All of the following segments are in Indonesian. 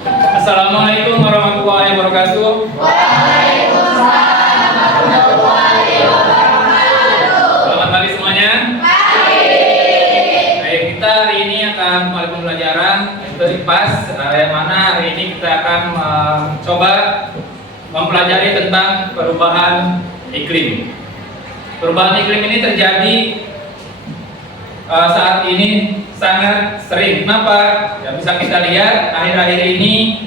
Assalamualaikum warahmatullahi wabarakatuh. Waalaikumsalam warahmatullahi wabarakatuh. Selamat pagi semuanya. Pagi. Baik, kita hari ini akan mulai pembelajaran yaitu IPAS, yang mana hari ini kita akan coba mempelajari tentang perubahan iklim. Perubahan iklim ini terjadi saat ini sangat sering. Kenapa? Ya, bisa kita lihat akhir-akhir ini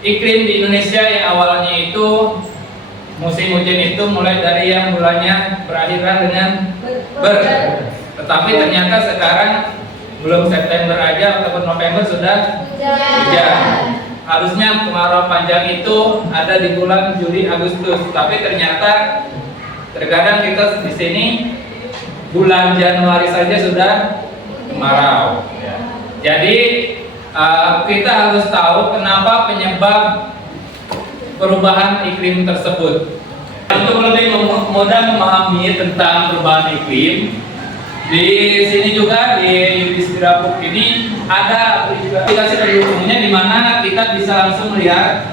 iklim di Indonesia yang awalnya itu musim hujan itu mulai dari yang bulannya berakhiran dengan ber, tetapi ternyata sekarang belum September aja ataupun November sudah hujan. Harusnya kemarau panjang itu ada di bulan Juli Agustus, tapi ternyata terkadang kita di sini bulan Januari saja sudah kemarau. Jadi kita harus tahu kenapa penyebab perubahan iklim tersebut. Untuk lebih mudah memahami tentang perubahan iklim, di sini juga di Yudhistira ini ada aplikasi pendukungnya di mana kita bisa langsung melihat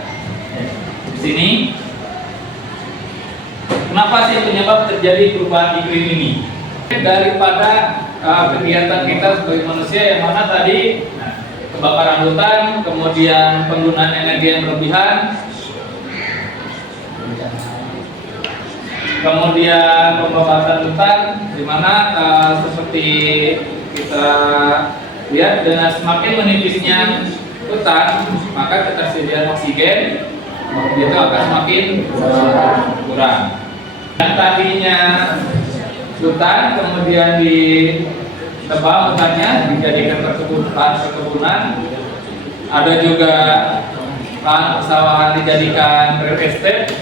di sini. Kenapa sih penyebab terjadi perubahan iklim ini? Daripada kegiatan kita sebagai manusia yang mana tadi kebakaran hutan, kemudian penggunaan energi yang berlebihan, kemudian pembakaran hutan, di mana seperti kita lihat dengan semakin menipisnya hutan, maka ketersediaan oksigen itu akan semakin kurang. Dan tadinya hutan kemudian ditebang hutannya dijadikan perkebunan, ada juga lahan persawahan dijadikan real estate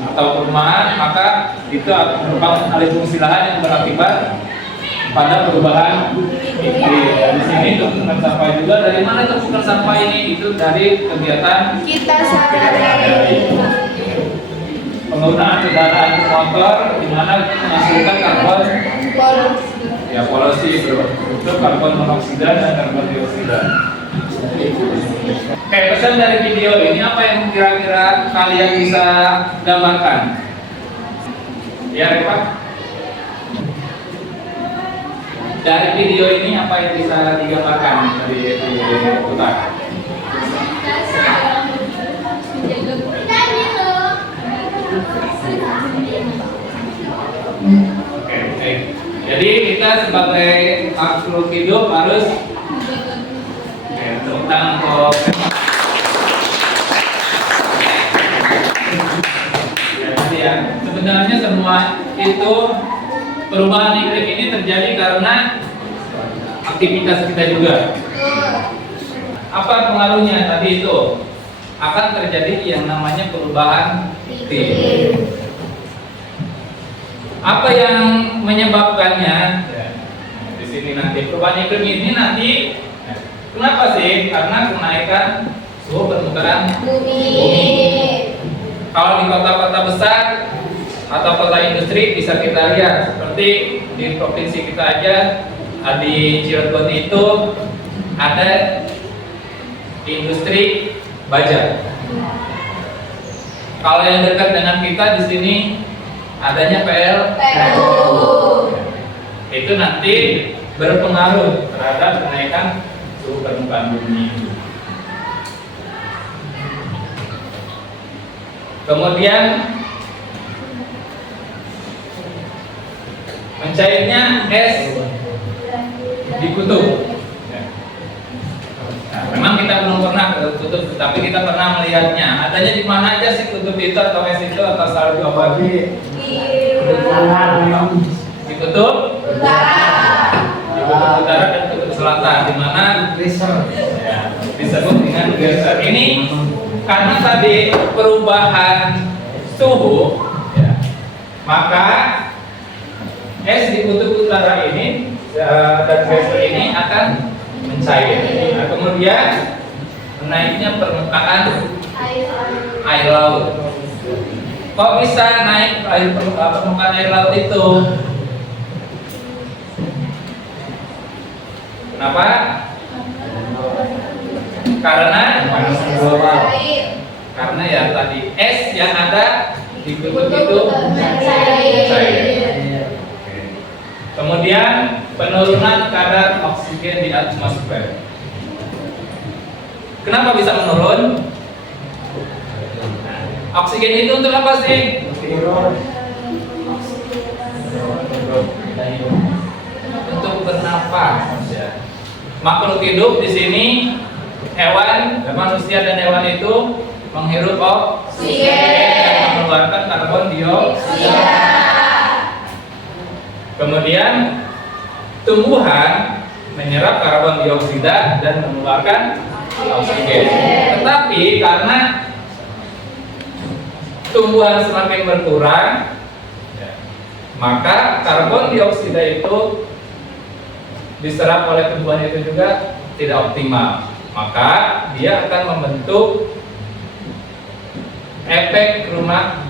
atau perumahan, maka itu merupakan alih fungsi lahan yang berakibat pada perubahan iklim. Di sini tumpukan sampah juga. Dari mana tumpukan sampah ini? Itu dari kegiatan Kita sehari-hari. Penggunaan kendaraan motor di mana menghasilkan karbon polusi berbentuk karbon monoksida dan karbon dioksida. Oke, pesan dari video ini apa yang kira-kira kalian bisa gambarkan? Ya, Reva? Dari video ini apa yang bisa digambarkan dari Utara? Oke, baik. Jadi kita sebagai makhluk hidup harus tentang ya, sebenarnya semua itu perubahan iklim ini terjadi karena aktivitas kita juga. Apa pengaruhnya tadi itu? Akan terjadi yang namanya perubahan iklim. Apa yang menyebabkannya? Di sini nanti perubahan iklim ini nanti kenapa sih? Karena kenaikan suhu permukaan bumi. Kalau di kota-kota besar atau kota industri bisa kita lihat seperti di provinsi kita aja, di Cirebon itu ada industri baja. Kalau yang dekat dengan kita di sini adanya PLTU. Itu nanti berpengaruh terhadap kenaikan suhu permukaan bumi. Kemudian mencairnya es di kutub. Nah, memang kita belum pernah ke kutub, tapi kita pernah melihatnya. Adanya di mana aja sih kutub itu atau es itu atau salju apa? Di kutub utara dan kutub selatan, di mana disebut dengan geyser. Ini karena tadi perubahan suhu, maka es di kutub utara ini dan geyser ini akan mencair. Nah, kemudian naiknya permukaan air laut. Kok bisa naik permukaan air laut itu? Kenapa? Karena panas global. karena ya tadi es yang ada di kutub itu cair. Kemudian penurunan kadar oksigen di atmosfer. Kenapa bisa menurun? Oksigen itu untuk apa sih? Untuk bernapas. Ya. Makhluk hidup di sini, hewan, manusia dan hewan itu menghirup oksigen dan mengeluarkan karbon dioksida. Kemudian tumbuhan menyerap karbon dioksida dan mengeluarkan oksigen. Tetapi karena tumbuhan semakin berkurang, maka karbon dioksida itu diserap oleh tumbuhan itu juga tidak optimal. Maka dia akan membentuk efek rumah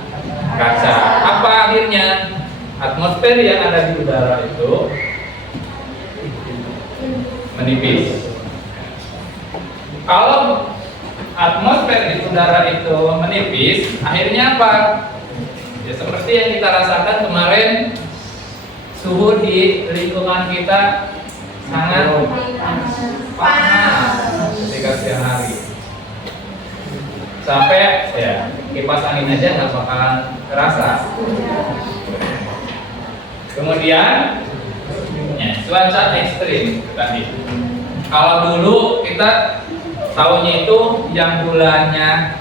kaca. Apa akhirnya? Atmosfer yang ada di udara itu menipis. Kalau atmosfer di udara itu menipis, akhirnya apa? Ya seperti yang kita rasakan kemarin, suhu di lingkungan kita sangat panas ketika siang hari. Sampai ya kipas angin aja nggak bakalan terasa. Kemudian ya, cuaca ekstrim tadi. Kalau dulu kita tahunya itu yang bulannya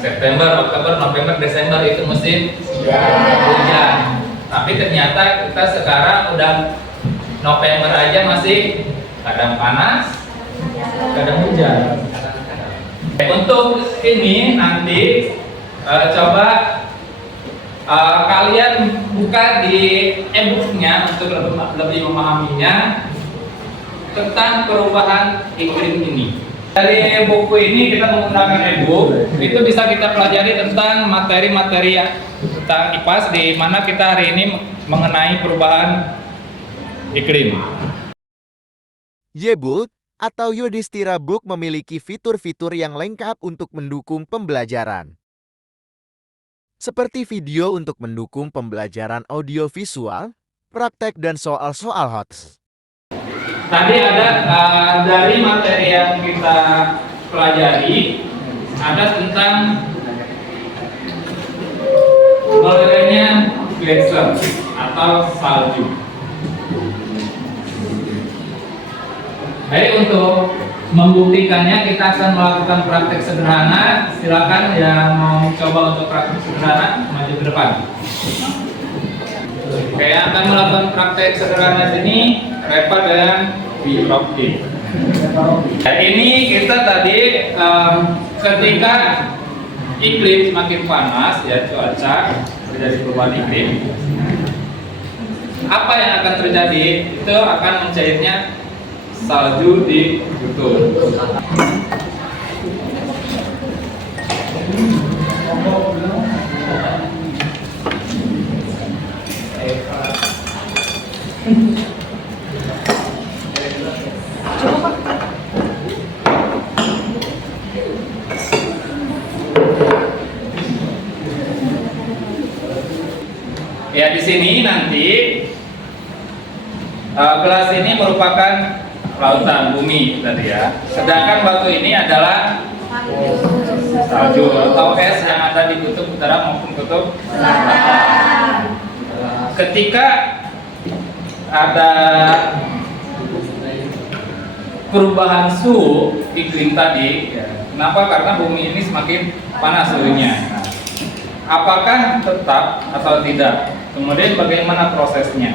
September, Oktober, November, Desember itu musim hujan. Tapi ternyata kita sekarang udah November aja masih kadang panas, kadang hujan. Untuk ini nanti coba kalian buka di e-booknya untuk lebih memahaminya tentang perubahan iklim ini. Dari buku ini kita menggunakan e-book, itu bisa kita pelajari tentang materi-materi tentang IPAS di mana kita hari ini mengenai perubahan iklim. YBook atau Yudhistira Book memiliki fitur-fitur yang lengkap untuk mendukung pembelajaran. Seperti video untuk mendukung pembelajaran audiovisual, praktek dan soal-soal HOTS. Tadi ada dari materi yang kita pelajari, ada tentang melerainya glacier atau salju. Jadi untuk membuktikannya kita akan melakukan praktek sederhana. Silakan yang mau coba untuk praktek sederhana maju ke depan. Oke, yang akan melakukan praktek sederhana ini Reva dan Biroki. Nah, ini kita tadi ketika iklim semakin panas ya, cuaca terjadi perubahan iklim. Apa yang akan terjadi? Itu akan mencairnya salju di kutub. Ya di sini nanti gelas ini merupakan lautan bumi tadi ya. Sedangkan batu ini adalah salju atau es yang ada di kutub utara maupun kutub selatan. Ketika ada perubahan suhu iklim tadi, ya, kenapa? Karena bumi ini semakin panas suhunya. Nah, apakah tetap atau tidak? Kemudian bagaimana prosesnya?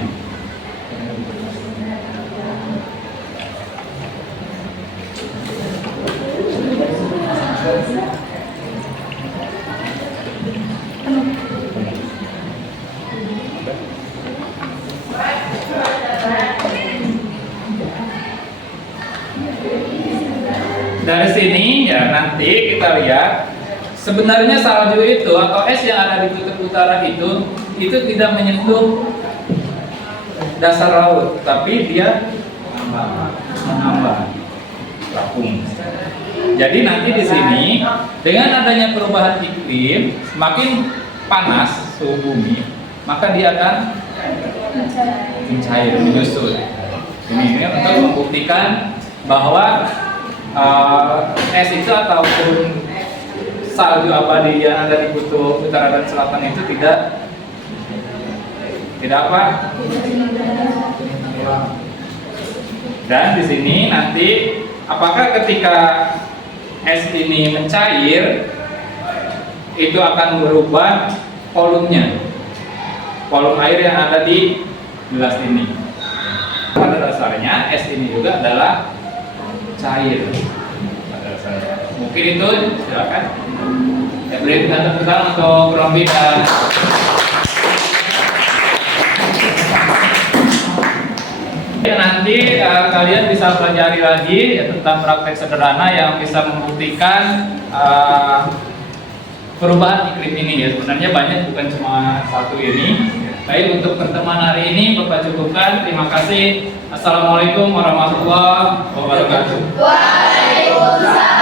Dari sini ya nanti kita lihat sebenarnya salju itu atau es yang ada di kutub utara itu tidak menyentuh dasar laut, tapi dia menambah. vakum. Jadi nanti di sini dengan adanya perubahan iklim, semakin panas suhu bumi, maka dia akan mencair, menyusut. Ini untuk membuktikan bahwa es itu ataupun salju abadi yang ada di kutub utara dan selatan itu tidak apa. Dan di sini nanti apakah ketika es ini mencair itu akan berubah volumenya, volume air yang ada di gelas ini. Pada dasarnya es ini juga adalah cair. Pada dasarnya. Mungkin itu silakan. Ya, beri tepuk tangan untuk Rombi dan ya, nanti kalian bisa pelajari lagi ya, tentang praktek sederhana yang bisa membuktikan perubahan iklim ini ya. Sebenarnya banyak, bukan cuma satu ini. Baik, untuk pertemuan hari ini Bapak cukupkan. Terima kasih. Assalamualaikum warahmatullahi wabarakatuh. Waalaikumsalam.